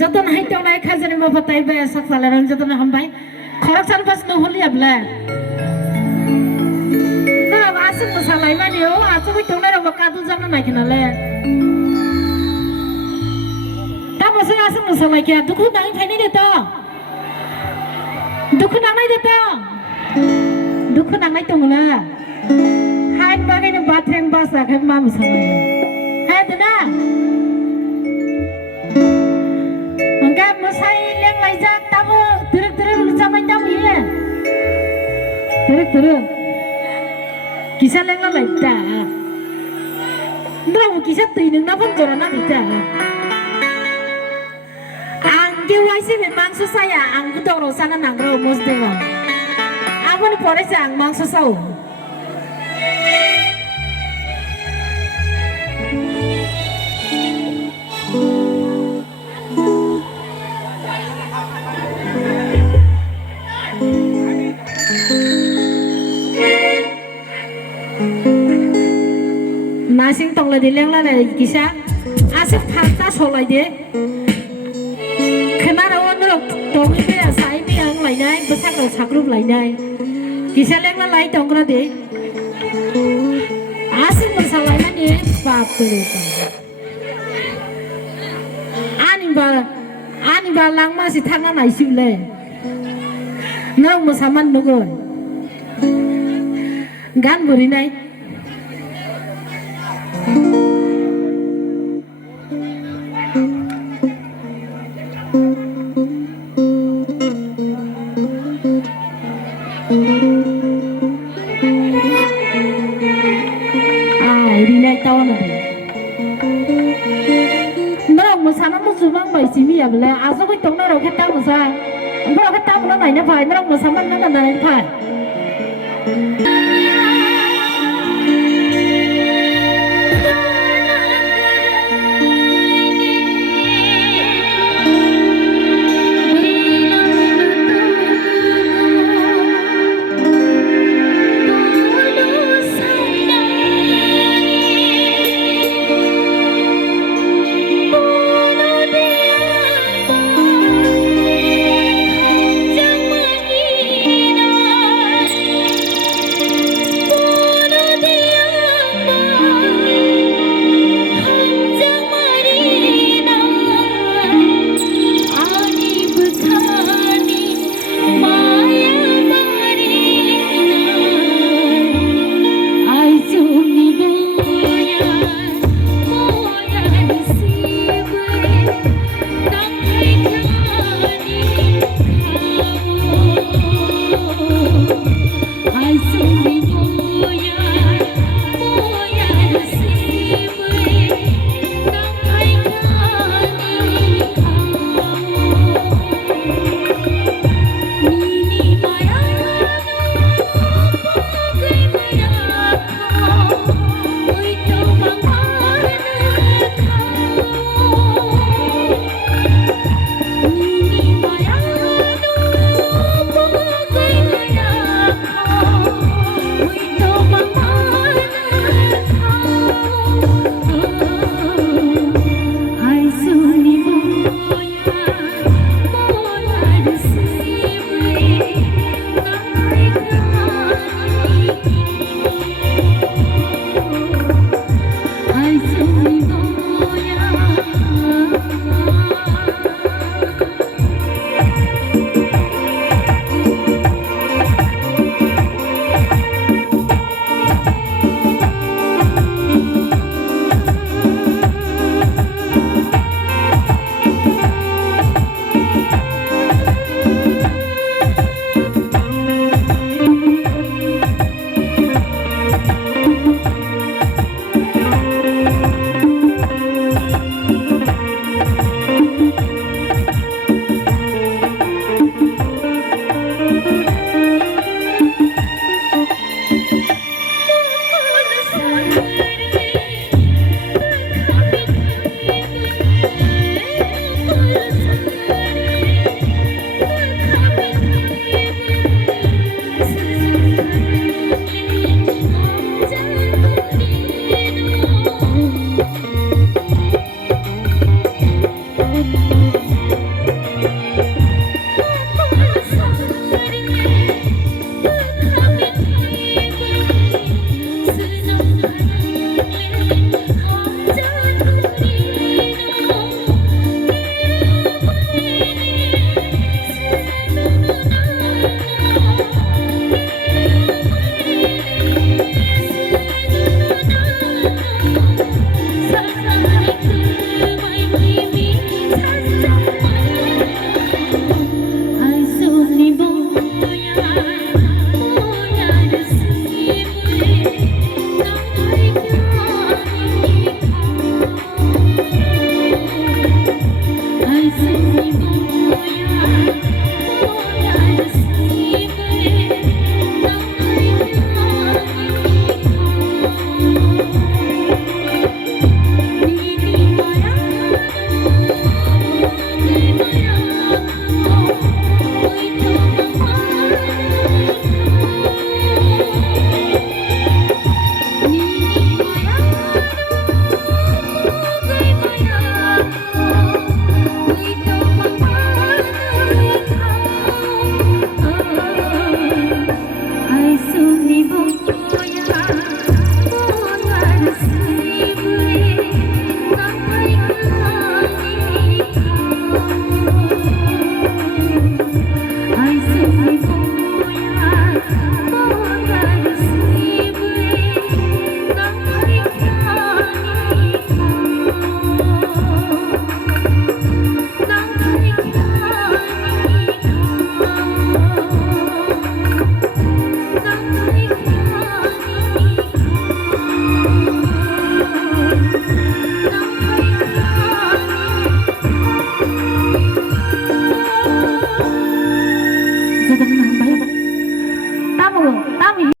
Jatuh naik tiang naik kajian mau patai be sak salaran jatuh nah hambai korak san pas no holi abla nah asing masalai mana yo asu bi tiang naik rabak kadu jangan naik nale tak masih asing masalai kia duku nang fai ni deto duku nang naik tiang la hai bagai no batreng basa kai mam masalai hai dena enggak mesai yang lajak tamu teruk zaman tamu ya teruk kisah yang lain dah nggak kisah tu ini napa corona kita angge waisi memang susah ya angku tu urusan nangro mus dewa apa ni polisi ang mang susah Nasing tong lagi leng lah dari kisah asap fakta solai deh kenapa orang orang tong ini asai ni ang lainnya besar kalau sakrup lainnya kisah leng lah lain tong kena deh asing masalah ni bapur ani bal lang masih tangan aisyuk le nang musaman nugo gan buri nai ini tahu nanti. Nggak musana musubang bayi sini ya bela. Asal kau tunggu orang kita musa. Orang kita mana naiknya pai. Nggak musana mana naik pai. Thank you.